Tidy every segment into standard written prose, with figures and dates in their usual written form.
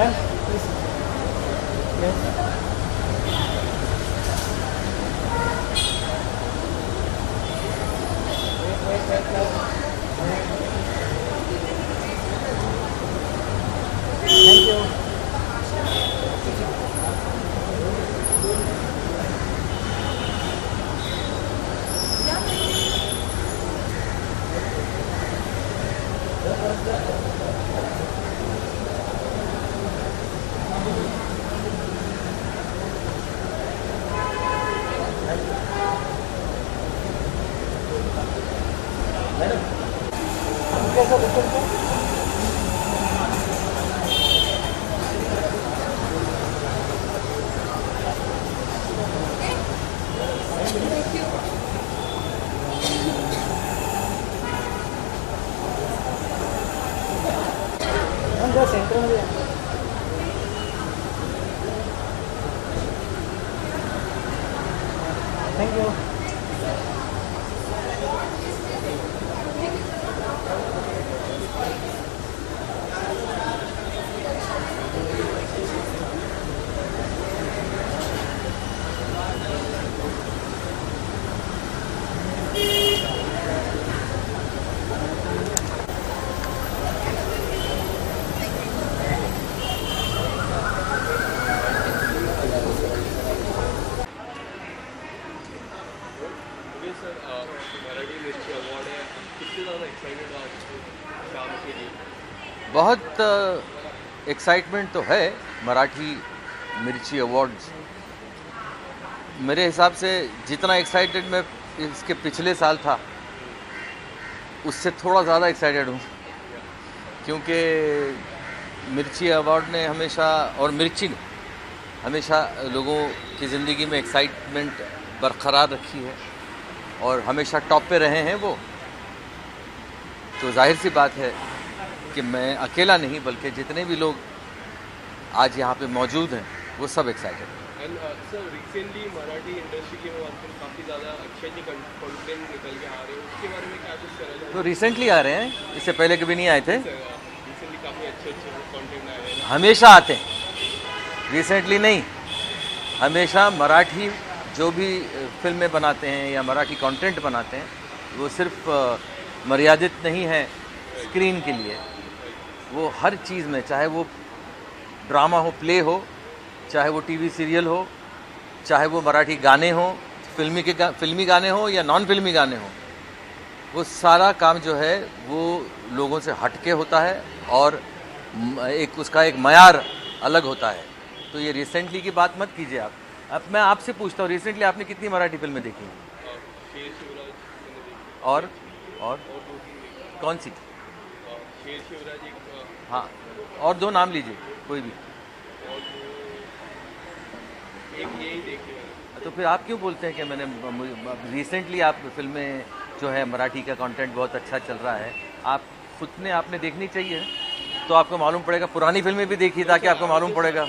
Ma'am, please. Yes. Thank you. कैसा booking है? हम जो सेंटर में हैं। Thank you. सर मराठी मिर्ची अवार्ड है, कितने ज़्यादा एक्साइटेड हो आज शाम के लिए? बहुत एक्साइटमेंट तो है मराठी मिर्ची अवार्ड्स। मेरे हिसाब से जितना एक्साइटेड मैं इसके पिछले साल था उससे थोड़ा ज़्यादा एक्साइटेड हूँ, क्योंकि मिर्ची अवार्ड ने हमेशा और मिर्ची ने हमेशा लोगों की ज़िंदगी में एक्साइटमेंट बरकरार रखी है और हमेशा टॉप पे रहे हैं वो। तो जाहिर सी बात है कि मैं अकेला नहीं बल्कि जितने भी लोग आज यहाँ पे मौजूद हैं वो सब एक्साइटेड हैं। And sir recently Marathi industry के में आजकल काफ़ी ज़्यादा अच्छे कंटेंट निकल के आ रहे हैं, उसके बारे में क्या कुछ कहना चाहिए? तो रिसेंटली आ रहे हैं, इससे पहले कभी नहीं आए थे। रिसेंटली काफ़ी अच्छे कंटेंट आए हैं। हमेशा आते हैं, रिसेंटली नहीं, हमेशा मराठी जो भी फिल्में बनाते हैं या मराठी कंटेंट बनाते हैं वो सिर्फ मर्यादित नहीं है स्क्रीन के लिए, वो हर चीज़ में, चाहे वो ड्रामा हो, प्ले हो, चाहे वो टीवी सीरियल हो, चाहे वो मराठी गाने हो, फिल्मी गाने हो या नॉन फिल्मी गाने हो, वो सारा काम जो है वो लोगों से हटके होता है और एक उसका एक मयार अलग होता है। तो ये रिसेंटली की बात मत कीजिए आप। अब मैं आपसे पूछता हूँ, रिसेंटली आपने कितनी मराठी फिल्में देखी हैं? शेर शिवराज मैंने देखी। और और दो तीन देखी। कौन सी? शेर शिवराज एक, हाँ, और दो नाम लीजिए कोई भी। और एक यही देखी मैंने। तो फिर आप क्यों बोलते हैं कि मैंने रिसेंटली आप फिल्में जो है मराठी का कंटेंट बहुत अच्छा चल रहा है, आप खुद ने आपने देखनी चाहिए तो आपको मालूम पड़ेगा। पुरानी फिल्में भी देखी ताकि आपको मालूम पड़ेगा।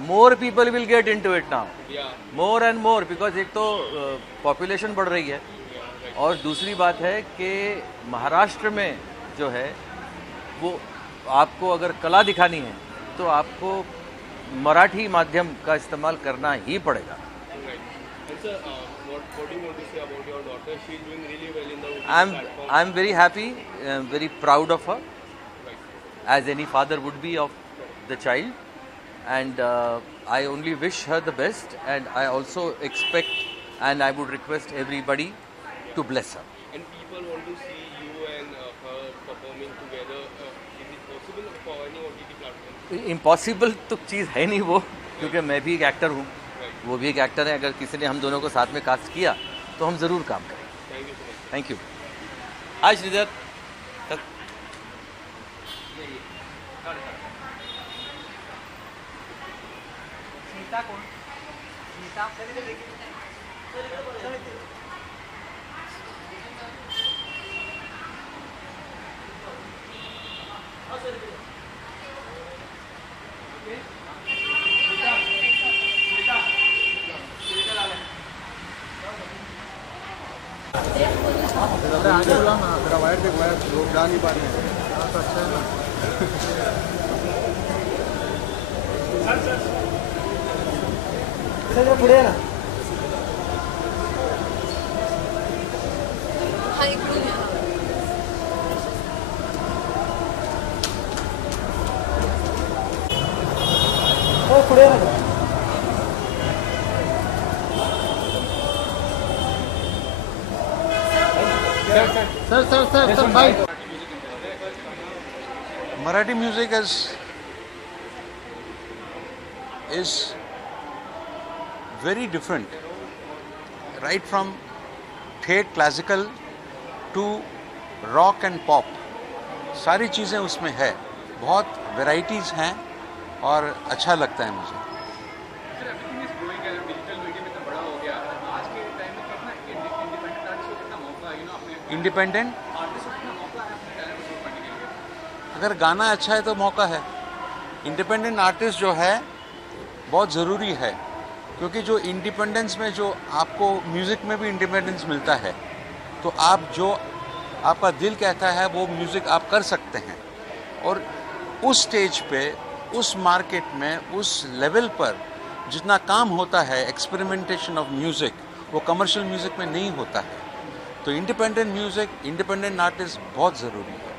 More people will get into it now, more and more, because एक तो पॉपुलेशन बढ़ रही है और दूसरी बात है कि महाराष्ट्र में जो है वो आपको अगर कला दिखानी है तो आपको मराठी माध्यम का इस्तेमाल करना ही पड़ेगा। I am very happy, very proud of her, as any father would be of the child, and I only wish her the best, and I also expect and I would request everybody to bless her. And people want to see you and her performing together. Is it possible for any OTT platform? Impossible तो चीज़ है नहीं वो, क्योंकि मैं भी एक actor हूँ, वो भी एक एक्टर है। अगर किसी ने हम दोनों को साथ में कास्ट किया तो हम ज़रूर काम करेंगे। Thank you so much. Thank you. Hi Sridhar. Smita कौन? स्मिता आगे बुलाओ ना, मेरा वायर देख, वायर लोग जा नहीं पा रहे हैं। तो अच्छा है ना। सर पुढे ना हा इकडून या. हो पुढे ना sir by Marathi music is very different, right from ठेठ classical to rock and pop. सारी चीज़ें उसमें है, बहुत वैरायटीज़ हैं और अच्छा लगता है मुझे. सर एवरीथिंग इज ग्रोइंग है, डिजिटल मीडिया में इतना बड़ा हो गया. आज के टाइम में कितना इंडिपेंडेंट आर्टिस्ट को कितना मौका है, अपने इंडिपेंडेंट आर्टिस्ट को कितना मौका है अपने टैलेंट को शो करने के लिए. अगर गाना अच्छा है तो मौका है. इंडिपेंडेंट आर्टिस्ट जो है बहुत ज़रूरी है, क्योंकि जो इंडिपेंडेंस में जो आपको म्यूज़िक में भी इंडिपेंडेंस मिलता है, तो आप जो आपका दिल कहता है वो म्यूज़िक आप कर सकते हैं. और उस स्टेज पे, उस मार्केट में, उस लेवल पर जितना काम होता है एक्सपेरिमेंटेशन ऑफ म्यूज़िक, वो कमर्शियल म्यूज़िक में नहीं होता है. तो इंडिपेंडेंट म्यूज़िक, इंडिपेंडेंट आर्टिस्ट बहुत ज़रूरी है.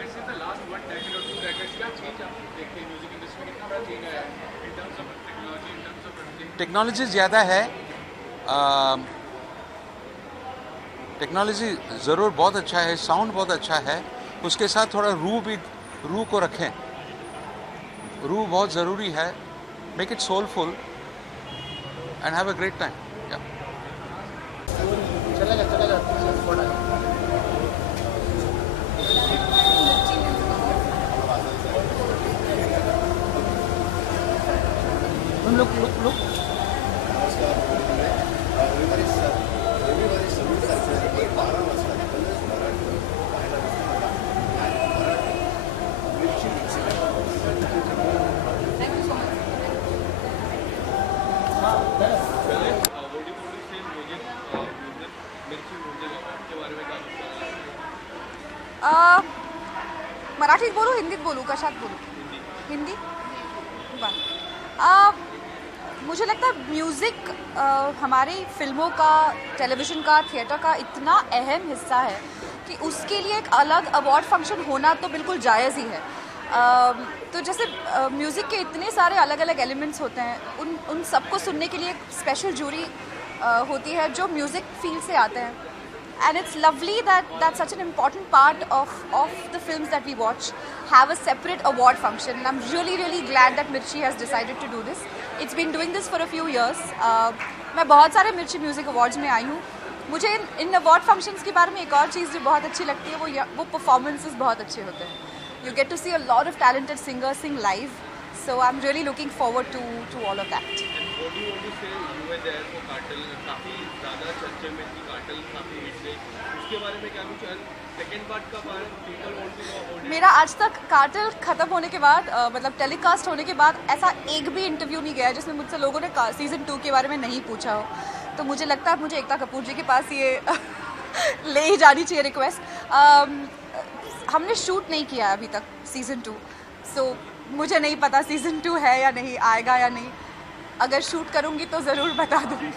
Since the last 1 decade or 2 decades, क्या चेंज आप देखते हैं म्यूजिक इंडस्ट्री में, कितना बड़ा चेंज आया है in terms of technology, in terms of everything? Technology ज़्यादा है. टेक्नोलॉजी ज़रूर बहुत अच्छा है, साउंड बहुत अच्छा है. उसके साथ थोड़ा रूह को रखें. रूह बहुत ज़रूरी है. Make it soulful and have a great time. चलेगा थोड़ा हम लोग मराठीत बोलू, हिंदीत बोलू, कशात बोलू? हिंदी. मुझे लगता है म्यूज़िक हमारी फिल्मों का, टेलीविज़न का, थिएटर का इतना अहम हिस्सा है कि उसके लिए एक अलग अवार्ड फंक्शन होना तो बिल्कुल जायज़ ही है. तो जैसे म्यूज़िक के इतने सारे अलग अलग एलिमेंट्स होते हैं, उन सबको सुनने के लिए एक स्पेशल जूरी होती है जो म्यूज़िक फील्ड से आते हैं. And it's lovely that such an important part of the films that we watch have a separate award function. And I'm really glad that Mirchi has decided to do this. It's been doing this for a few years. मैं बहुत सारे मिर्ची music awards में आई हूँ. मुझे इन award functions के बारे में एक और चीज़ जो बहुत अच्छी लगती है वो परफॉर्मेंसेस बहुत अच्छे होते हैं. You get to see a lot of talented singers sing live. So I'm really looking forward to all of that. What do you want to say? You were there for cartel, काफ़ी ज़्यादा चर्चे में थी cartel, काफ़ी hit गई. उसके बारे में क्या कुछ सेकेंड पार्ट का बारे में people want to know about it? मेरा आज तक कार्टेल खत्म होने के बाद मतलब टेलीकास्ट होने के बाद ऐसा एक भी इंटरव्यू नहीं गया जिसमें मुझसे लोगों ने सीज़न 2 के बारे में नहीं पूछा हो. तो मुझे लगता है मुझे एकता कपूर जी के पास ये ले ही जानी चाहिए रिक्वेस्ट. हमने शूट नहीं किया अभी तक सीज़न 2, सो मुझे नहीं पता सीज़न 2 है या नहीं, आएगा या नहीं. अगर शूट करूँगी तो ज़रूर बता दूँगी.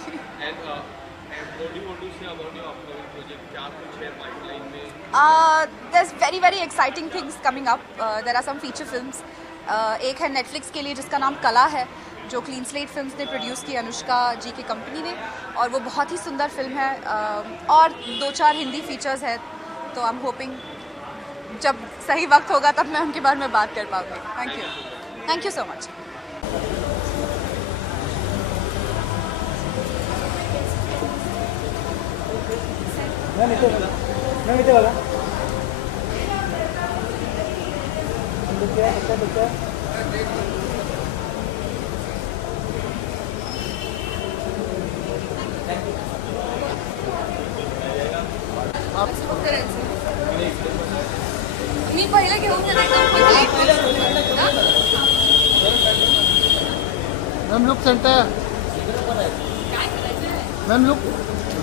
what do you want to say about your upcoming project? क्या कुछ है पाइपलाइन में? There's very exciting things coming up. There are some feature films. एक है नेटफ्लिक्स के लिए जिसका नाम कला है, जो क्लीन स्लेट फिल्म्स ने प्रोड्यूस की अनुष्का जी की कंपनी ने, और वो बहुत ही सुंदर फिल्म है. और 2-4 हिंदी फीचर्स है. तो आई एम होपिंग जब सही वक्त होगा तब मैं उनके बारे में बात कर पाऊँगी. Thank you so much. मैं इथे बघा. मी पहिले घेऊन ma'am look centre. Ma'am look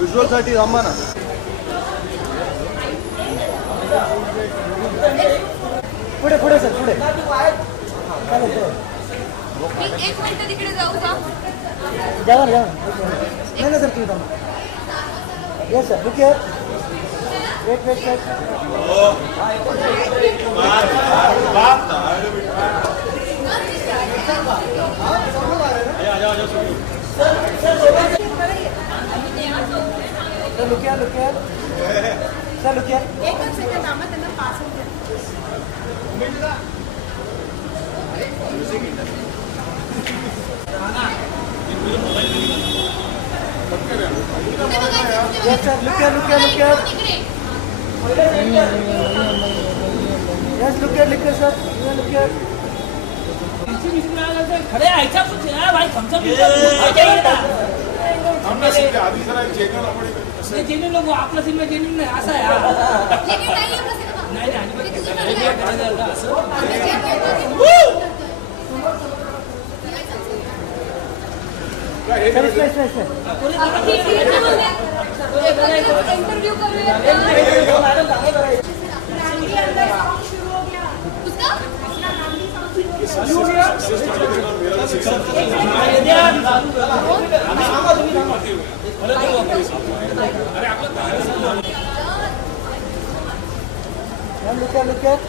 विज्युअलसाठी थांबा ना. एक मिनिट तिकडे जाऊ का? जावा ना, जावा ना. नाही ना सर, तुम्ही थांबा. Yes sir, look here. Wait wait wait. Sir look here, look here. Sir look here. एकच सेकंद थांबा, त्यांना पास Yes sir, look here, look here, look here. Yes, look here, sir. Look here. खड़े ऐसा कुछ है भाई, हमसे जेन्युइन लोग आपला सिनेमा जेन्युइन नाही असं आहे. नाही इंटरव्यू करूया. Look here, look here.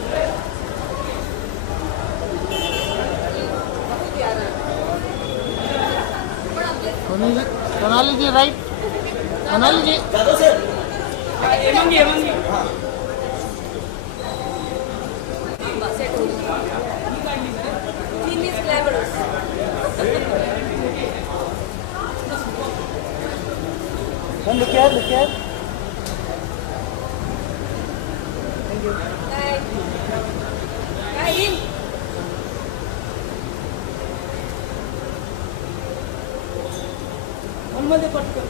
Sonali ji right. Sonali ji. Look here, look here. Thank you. मध्ये पटकन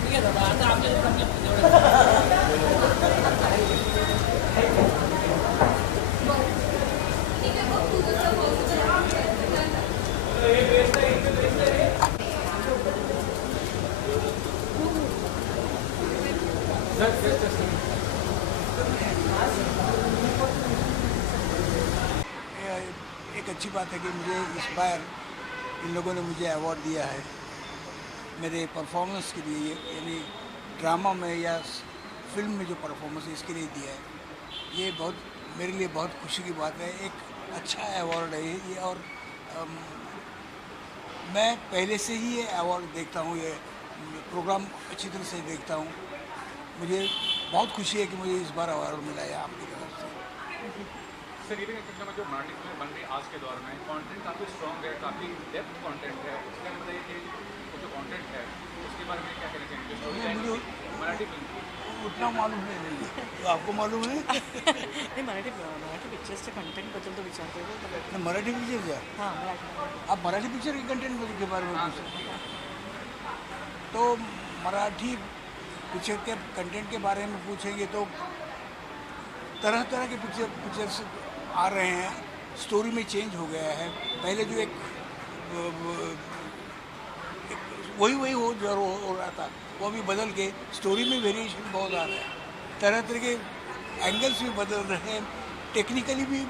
ठीक आहे दादा, आता आपल्याला एक अच्छी बात है कि मुझे इंस्पायर इन लोगों ने मुझे अवार्ड दिया है मेरे परफॉर्मेंस के लिए, यानी ड्रामा में या फिल्म में जो परफॉर्मेंस है इसके लिए दिया है. ये बहुत मेरे लिए बहुत खुशी की बात है. एक अच्छा अवार्ड है ये. और मैं पहले से ही ये अवार्ड देखता हूँ, ये प्रोग्राम अच्छी तरह से देखता हूँ. मुझे बहुत खुशी है कि मुझे इस बार अवार्ड मिला है आपकी तरफ से. सर ये भी जो मराठी फिल्म बन रही है आज के दौर में, कंटेंट काफ़ी स्ट्रॉन्ग है, काफ़ी डेप्थ कंटेंट है. उसके अंदर बताइए कि वो जो कंटेंट है उसके बारे में क्या कहना चाहेंगे? मुझे मराठी फिल्म उतना मालूम नहीं है. तो आपको मालूम है? नाही मराठी पिक्चर्सच्या कंटेंटबद्दल तो विचारतोय ना. मराठी पिक्चर क्या? हां मराठी. आप मराठी पिक्चर के कंटेंट के बारे में पूछ. तो मराठी पिक्चर के कंटेंट के बारे में पूछेंगे तो तरह तरह के पिक्चर्स आ रहे हैं. स्टोरी में चेंज हो गया है. पहले जो एक वही हो रहा था वो अभी बदल के स्टोरी में वेरिएशन बहुत आ रहा है. तरह तरह के एंगल्स भी बदल रहे हैं. टेक्निकली भी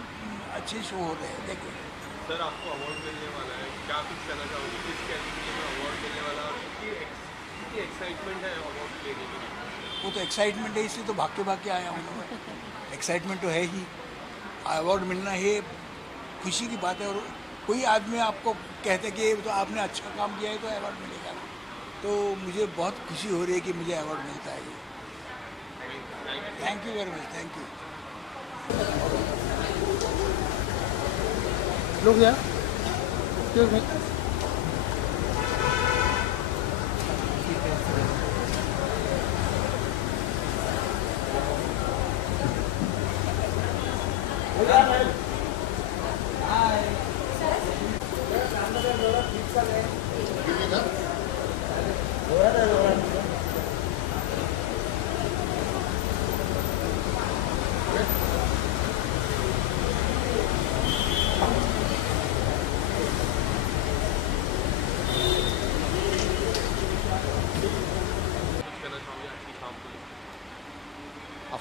अच्छे शो हो रहे हैं. देखो सर, आपको अवार्ड मिलने वाला है, क्या कुछ कहना चाहोगे? किस कैटेगरी में अवार्ड मिलने वाला है और कितनी एक्साइटमेंट है अवार्ड लेने की? वो तो एक्साइटमेंट है, इसलिए तो भाग के आया हूँ. एक्साइटमेंट तो है ही. अवार्ड मिलना ये खुशी की बात है. और कोई आदमी आपको कहते कि तो आपने अच्छा काम किया है तो अवार्ड मिलेगा ना. तो मुझे बहुत खुशी हो रही है कि मुझे अवार्ड मिलता है. Thank you very much. Thank you. Look here. Excuse me.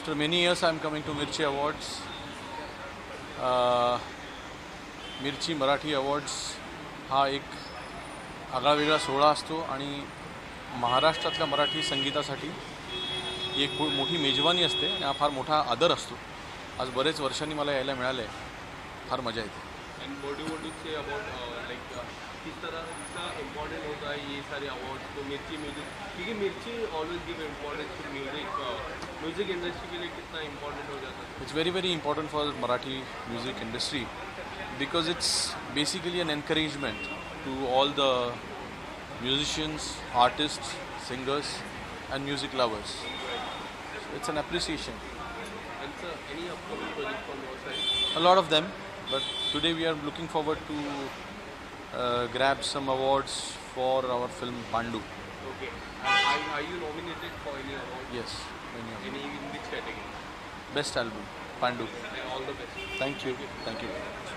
After many years, I am coming to Mirchi Awards. मिर्ची मराठी अवॉर्ड्स हा एक आगळावेगळा सोहळा असतो आणि महाराष्ट्रातल्या मराठी संगीतासाठी ही एक मोठी मेजवानी असते आणि हा फार मोठा आदर असतो. आज बरेच वर्षांनी मला यायला मिळालं आहे, फार मजा येते. And Bollywood say about like किस तरह का इम्पोर्टेंट होता है ये सारे अवार्ड्स तो मिर्ची म्यूजिक, क्योंकि Mirchi always give importance to music industry के लिए कितना इम्पोर्टेंट हो जाता है. It's very, very important for Marathi music industry because it's basically an encouragement to all the musicians, artists, singers and music lovers. So it's an appreciation. And sir, any upcoming project from your side? A lot of them, but today we are looking forward to grab some awards for our film Pandu. Okay. Are you nominated for any award? Yes, many of them. Any in which category? Best album, Pandu. And all the best. Thank you. Thank you very much.